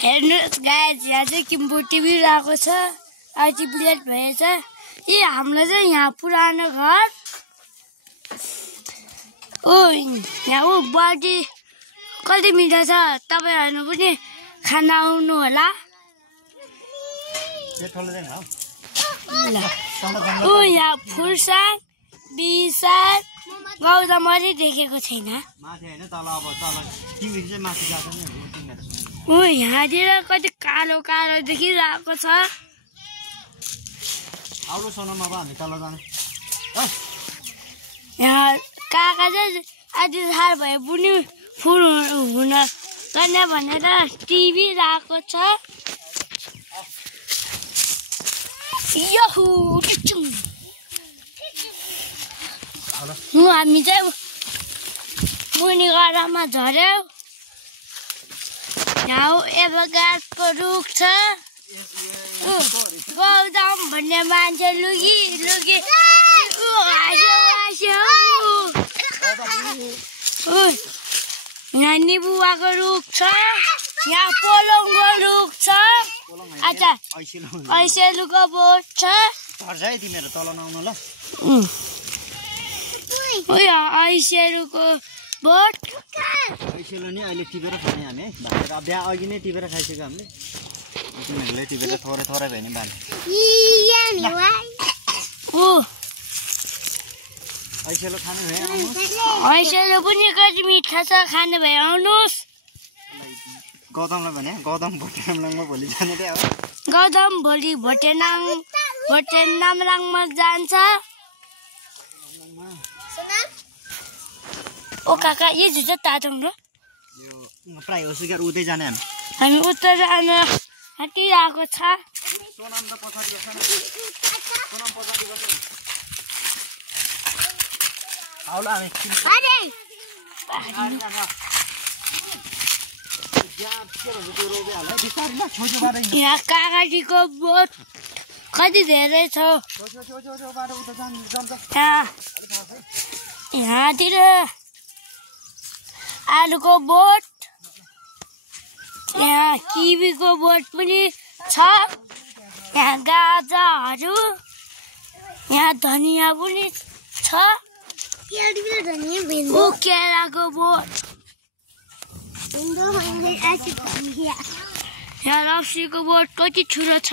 हेर्नुहोस् गाइस, यहाँ चाहिँ किम्बु टिभी राखेको छ, आइटी प्लेट भएछ। यी हाम्रो चाहिँ यहाँ पुरानो घर। यहाँ बडी कति मिठो छ, तपाईहरु पनि खाना आउनु होला। यहाँ फुर्साङ बिसार गौतमले देखेको छैन। यहाँतिर कति कालो कालो देखिरहेको छ। यहाँ काका चाहिँ आधी थाहा भए पनि फुल हुन गर्ने भनेर टिभी राखेको छ। हामी चाहिँ मुनि गरामा झर्यो। यहाँ एभोकाडको रुख छ। गौतम भन्ने मान्छे लुगी यहाँ निबुवाको रुख छ। यहाँ पोलङको रुख छ। अच्छा ऐसेलुको बोट छ। ऐसेलुको बोट नि अहिले टिपेर खाने हामी बिहा अघि नै टिपेर खाइसक्यो हामीले। तिमीहरूले टिपेर थोरै थोरै भयो नि बाले। ऐसेलो खाने भयो। ऐसेलो पनि कति मिठा छ, खाने भयो आउनुहोस्। गौतमलाई भने गौतम भोटेनामलाङमा भोलि जाने त्यही हो। गौतम भोलि भोटेनामलाङमा जान्छ। ओ काका यो जुत्ता तातोङ र यो प्राय हो सुगर उतै जाने हामी उता जान हटिरहेको छ। सोनाम त पछाडी बस्छ न। सोनाम पछाडी बस्छ। आउला हामी यहाँ काकाजीको बोट कति धेरै छ। यहाँतिर आलुको बोट, यहाँ किवीको बोट पनि छ। यहाँ गाजरहरू, यहाँ धनिया पनि छ। केराको बोट, यहाँ लप्सीको बोट कति ठुलो छ।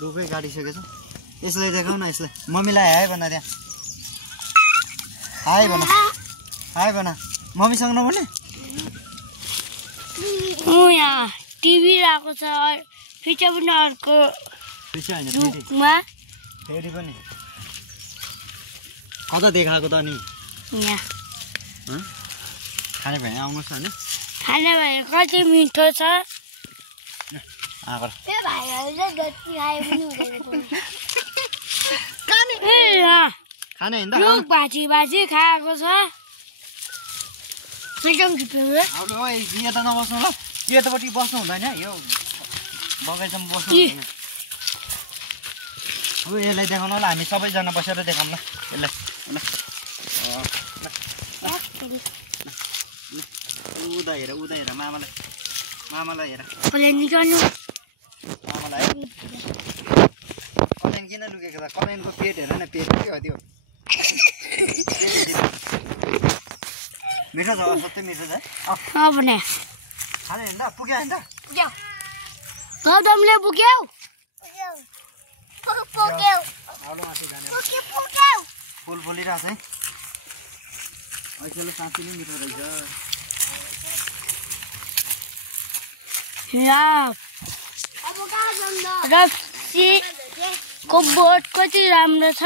रुखै काटिसकेको छ। यसलाई देखाउ न, यसलाई मम्मीलाई हाय भन। त्यहाँ हाय भन, हाय भन। मम्मीसँग नभने यहाँ टिभी राखेको छ। फिचा पनि अर्को रुखमा फेरि पनि कता देखाएको त नि। यहाँ खाने भने आउनुहोस् होइन। खाने भने कति मिठो छ। खाने रुख भाजी खाएको छ। यो त नबस्नु ल, यतापट्टि बस्नु हुँदैन। यो बगैँचामा बस्नु हुँदैन। यसलाई देखाउनु ल, हामी सबैजना बसेर देखाउँ ल यसलाई। उदा हेर मामालाई हेर। मामालाई कलेन किन लुकेको त? कलेनको पेट हेर न, पेट के हो त्यो? मिठो छ, सबै मिठो छ। भने खाने होइन पुग्यो होइन। गौतमले पुग्यो। फुल फुलिरहेको छ है। ऐसेलो साँच्चै नै मिठो रहेछ। रक्सीको बोट कति राम्रो छ।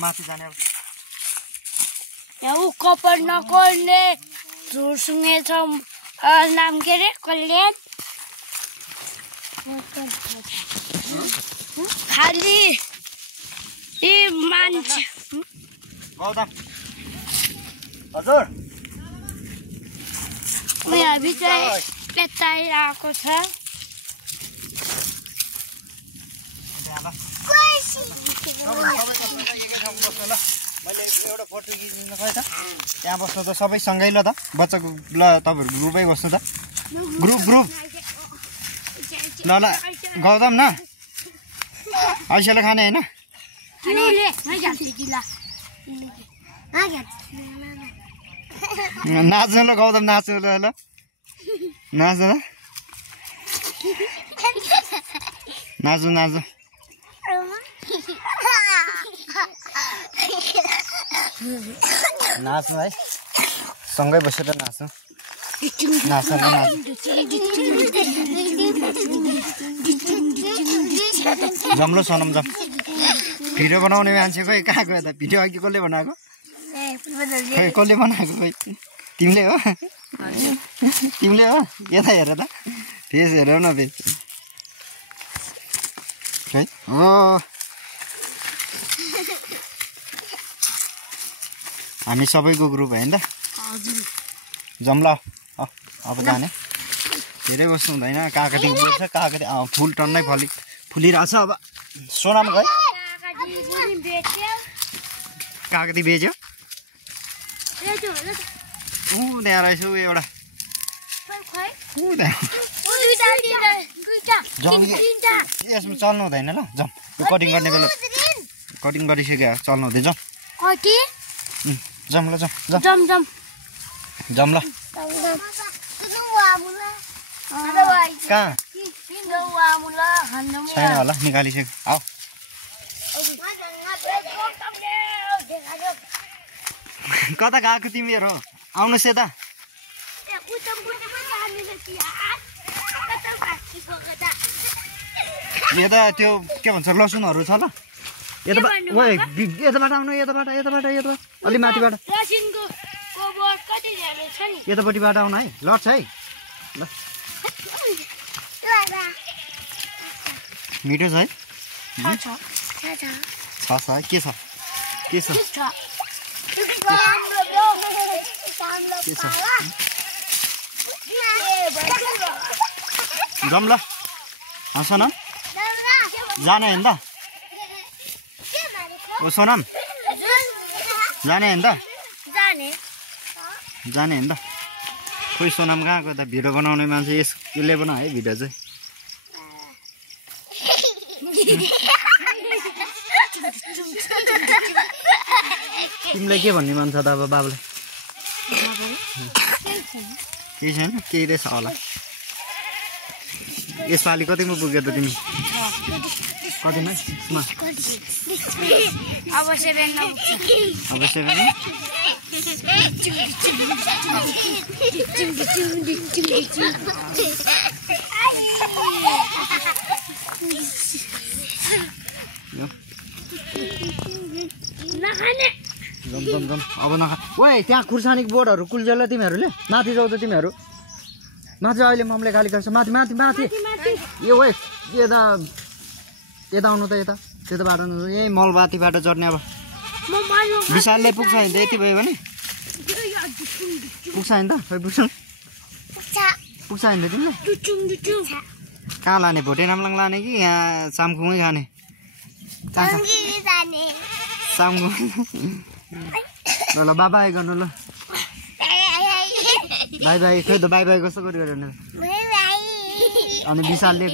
माथि जाने यहाँ कपाल नकोर्ने झुरसुङ्गे छ। नाम के अरे? कल्याण। खाली मान्छे गौतम हजुर यहाँ चाहिँ पेटाइरहेको छ। मैले एउटा फोटो खिच्नु खोइ त त्यहाँ बस्नु त सबै सँगै ल त बच्चाको ल तपाईँहरू ग्रुपै बस्नु त ग्रुप ल ल गौतम न ऐसेले खाने होइन नाच्नु ल गौतम नाच्नु ल ल नाच्नु ल नाच्नु नाच्नु नाच्नु है सँगै बसेर नाच्नु नाच्नु ल नाच्नु जम्लो सोनम जम भिडियो बनाउने मान्छे खोइ कहाँ गयो त भिडियो अघि कसले बनाएको खोइ कसले बनाएको खोइ तिमीले हो तिमीले हो यता हेर त फेस हेर न फेस खै हो हामी सबैको ग्रुप होइन त जम्ला अब जाने धेरै बस्नु हुँदैन काकती उब्छ काकती फुल टन्नै फुलिरहेछ अब सोनाम गयो काकती बेच्यो त्यहाँ रहेछ एउटा यसमा चल्नु हुँदैन ल जाउँ यो कटिङ गर्ने बेला कटिङ गरिसक्यो चल्नु हुँदै जाउँ जाउँ ल जाउँ ल कहाँ छैन होला निकालिसक्यो आऊ कता गएको तिमीहरू आउनुहोस् यता यता त्यो के भन्छ लसुनहरू छ ल यताबाट आउनु यताबाट अलि माथिबाट यतापट्टिबाट आउनु है लड्छ है ल मिठो छ है छ है के छ जाउँ ल हाँस न जाने होइन त ओ सोनम जाने होइन त जाने होइन त खोइ सोनम कहाँको त भिडियो बनाउने मान्छे यसले बनाऊ है भिडियो चाहिँ तिमीलाई के भन्ने मन छ त अब बाबुलाई केही छैन केही रहेछ होला यसपालि कतिमा पुग्यो त तिमी कतिमा अब 7 जम अब नखा ओए त्यहाँ खुर्सानीको बोर्डहरू कुल्छ ल तिमीहरूले माथि जाऊ त तिमीहरू माथि अहिले ममले गाली गर्छ माथि यो ओए यता आउनु त त्यता बाटो यही मलबातीबाट चढ्ने अब विशालले पुग्छ नि त यति भयो भने पुग्छ नि त खै पुग्छ नि त तिमीले कहाँ लाने भोटे नामलाङ लाने कि यहाँ सामखुङै खाने सामखुङ ल बाई गर्नु ल बाई खै त बाई कस्तो गरिरहनु अनि विशालले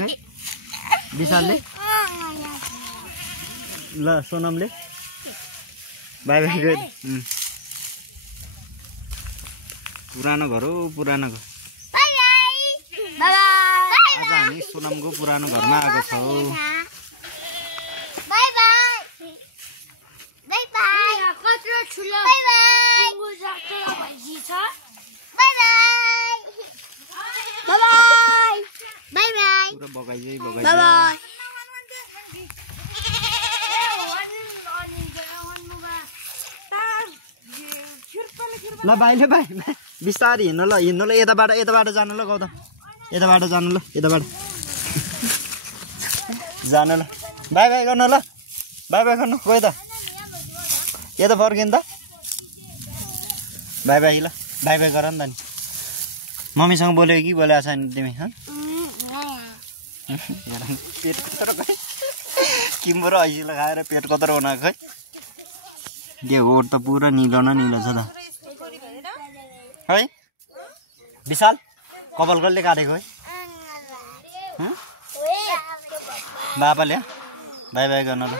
ल सोनमले बाई गयो पुरानो घर हो पुरानो घर आज हामी सोनमको पुरानो घरमा आएको छौँ ल बाई बिस्तारै हिँड्नु ल यताबाट जानु ल गौतम यताबाट जानु ल जानु ल बाई गर्नु ल बाई गर्नु गयो त यता फर्किनु त बाई ल बाई गर नि त नि मम्मीसँग बोल्यो कि बोलेको छ नि तिमी पेट कत्रो खै किम्रो ऐसिलो खाएर पेट कत्रो बनाएको खै यो ओठ त पुरा निलो न निलो छ त है विशाल कपाल कसले काटेको है बाबाले बाई बाई गर्न ल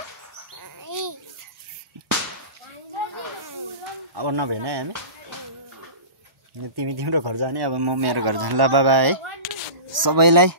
अब नभएन है हामी तिमी तिम्रो घर जाने अब म मेरो घर जाने ल बाबा है सबैलाई